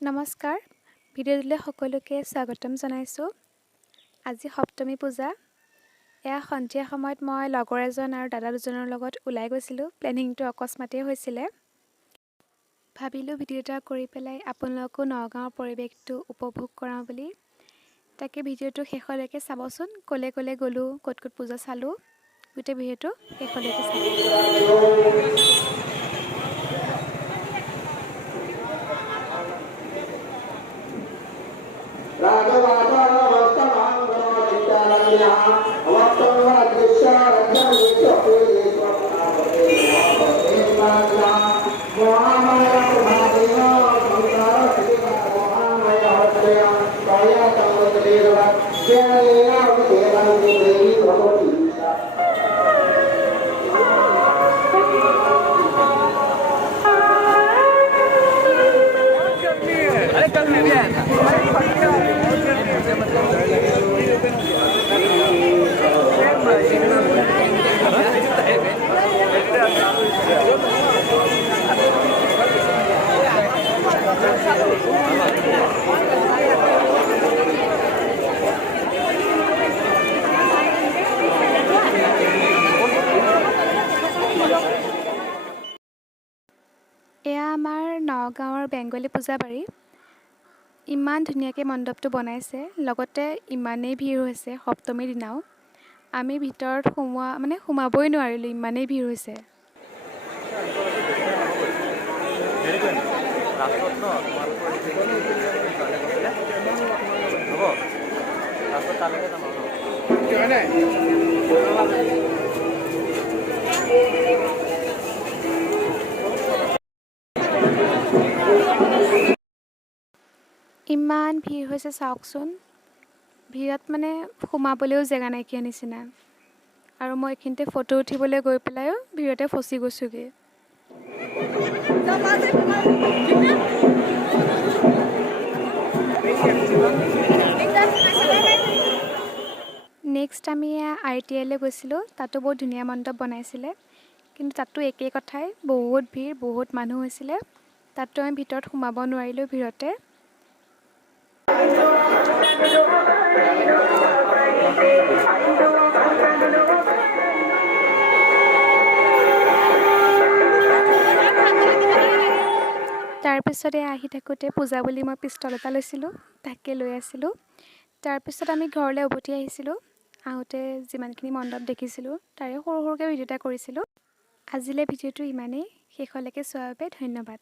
নমস্কাৰ, ভিডিঅ'টোলৈ সকলোকে স্বাগতম জনাইছোঁ। আজি সপ্তমী পূজা। এয়া সন্ধিয়া সময়ত মই লগৰ এজন আৰু দাদা দুজনৰ লগত ওলাই গৈছিলোঁ। প্লেনিংটো অকস্মাতেই হৈছিলে। ভাবিলোঁ ভিডিঅ' এটা কৰি পেলাই আপোনালোকো নগাঁৱৰ পৰিৱেশটো উপভোগ কৰাওঁ বুলি। তাকে ভিডিঅ'টো শেষলৈকে চাবচোন। ক'লে ক'লে গ'লোঁ, ক'ত ক'ত পূজা চালোঁ, গোটেই ভিডিঅ'টো শেষলৈকে চাব। এয়া আমাৰ নগাঁৱৰ বেংগলী পূজাবাৰী। ইমান ধুনীয়াকৈ মণ্ডপটো বনাইছে, লগতে ইমানেই ভিৰ হৈছে সপ্তমীৰ দিনাও। আমি ভিতৰত সোমাবই নোৱাৰিলোঁ, ইমানেই ভিৰ হৈছে। ইমান ভিৰ হৈছে চাওকচোন। ভিৰত সোমাবলৈও জেগা নাইকিয়া নিচিনা। আৰু মই এইখিনিতে ফটো উঠিবলৈ গৈ পেলাইও ভিৰতে ফচি গৈছোঁগৈ। নেক্সট আমি ITI গৈছিলোঁ। তাতো বহুত ধুনীয়া মণ্ডপ বনাইছিলে, কিন্তু তাতো একেই কথাই, বহুত ভিৰ, বহুত মানুহ হৈছিলে। তাতো আমি ভিতৰত সোমাব নোৱাৰিলোঁ ভিৰতে। তাৰপিছতে আহি থাকোঁতে পূজা বুলি মই পিষ্টল এটা লৈছিলোঁ, তাকে লৈ আছিলোঁ। তাৰপিছত আমি ঘৰলৈ উভতি আহিছিলোঁ। আহোঁতে যিমানখিনি মণ্ডপ দেখিছিলোঁ তাৰে সৰু সৰুকৈ ভিডিঅ' এটা কৰিছিলোঁ। আজিলৈ ভিডিঅ'টো ইমানেই। শেষলৈকে চোৱাৰ বাবে ধন্যবাদ।